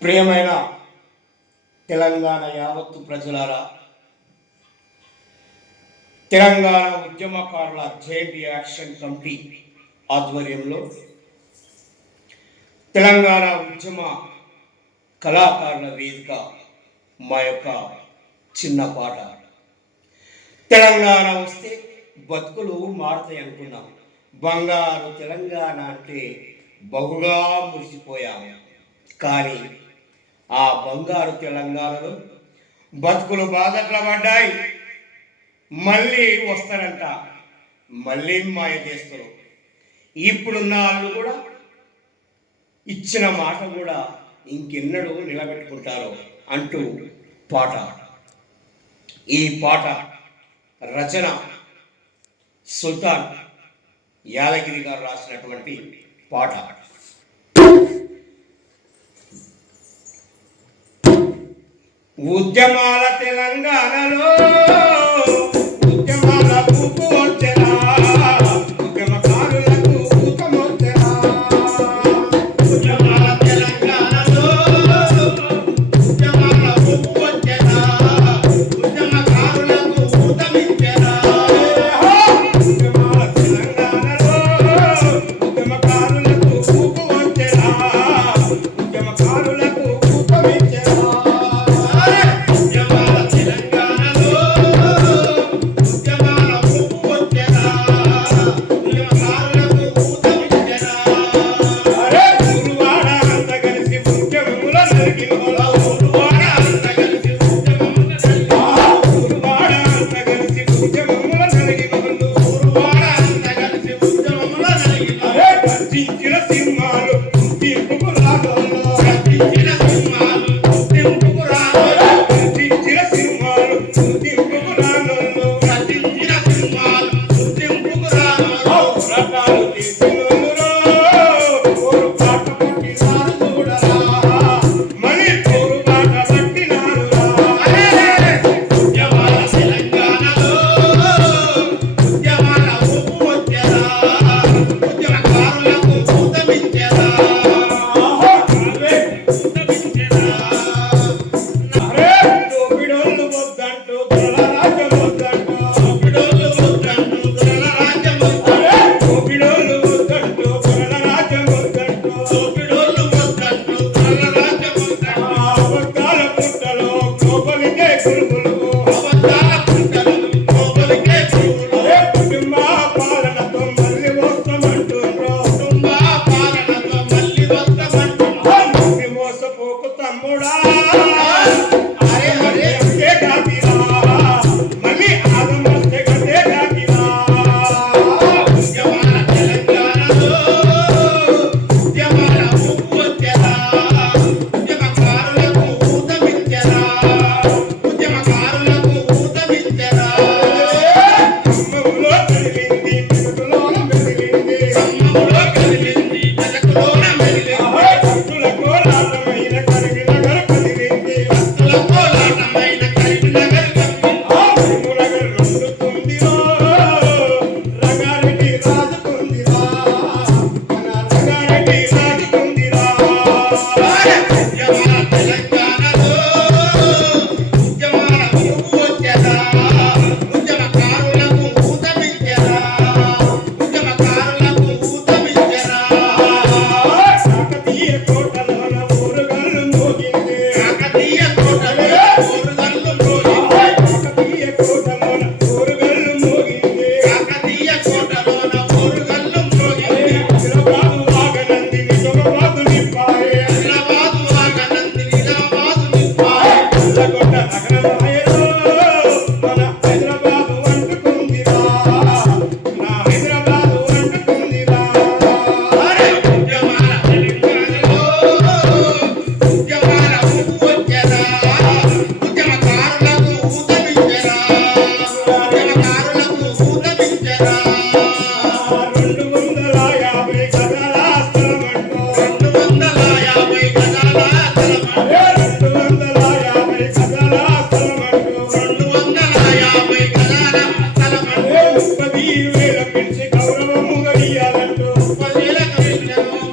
ప్రియమైన తెలంగాణ యావత్తు ప్రజలారా తెలంగాణ ఉద్యమకారుల జైంట్ యాక్షన్ కమిటీ ఆధ్వర్యంలో తెలంగాణ ఉద్యమ కళాకారుల వేదిక మా యొక్క చిన్న పాట. తెలంగాణ వస్తే బతుకులు మారుతాయి అనుకున్నాం. బంగారు తెలంగాణ అంటే బహుగా మురిసిపోయాము కానీ ఆ బంగారు తెలంగాణలో బతుకులు బాధట్ల పడ్డాయి మళ్ళీ వస్తారంట. మళ్ళీ మాయ చేస్తారు. ఇప్పుడున్న వాళ్ళు కూడా ఇచ్చిన మాట కూడా ఇంకెన్నడూ నిలబెట్టుకుంటారు అంటూ పాట. ఈ పాట రచన సుల్తాన్ యాదగిరి గారు రాసినటువంటి పాట. ఉద్యమాల తెలంగాణలో Thank you.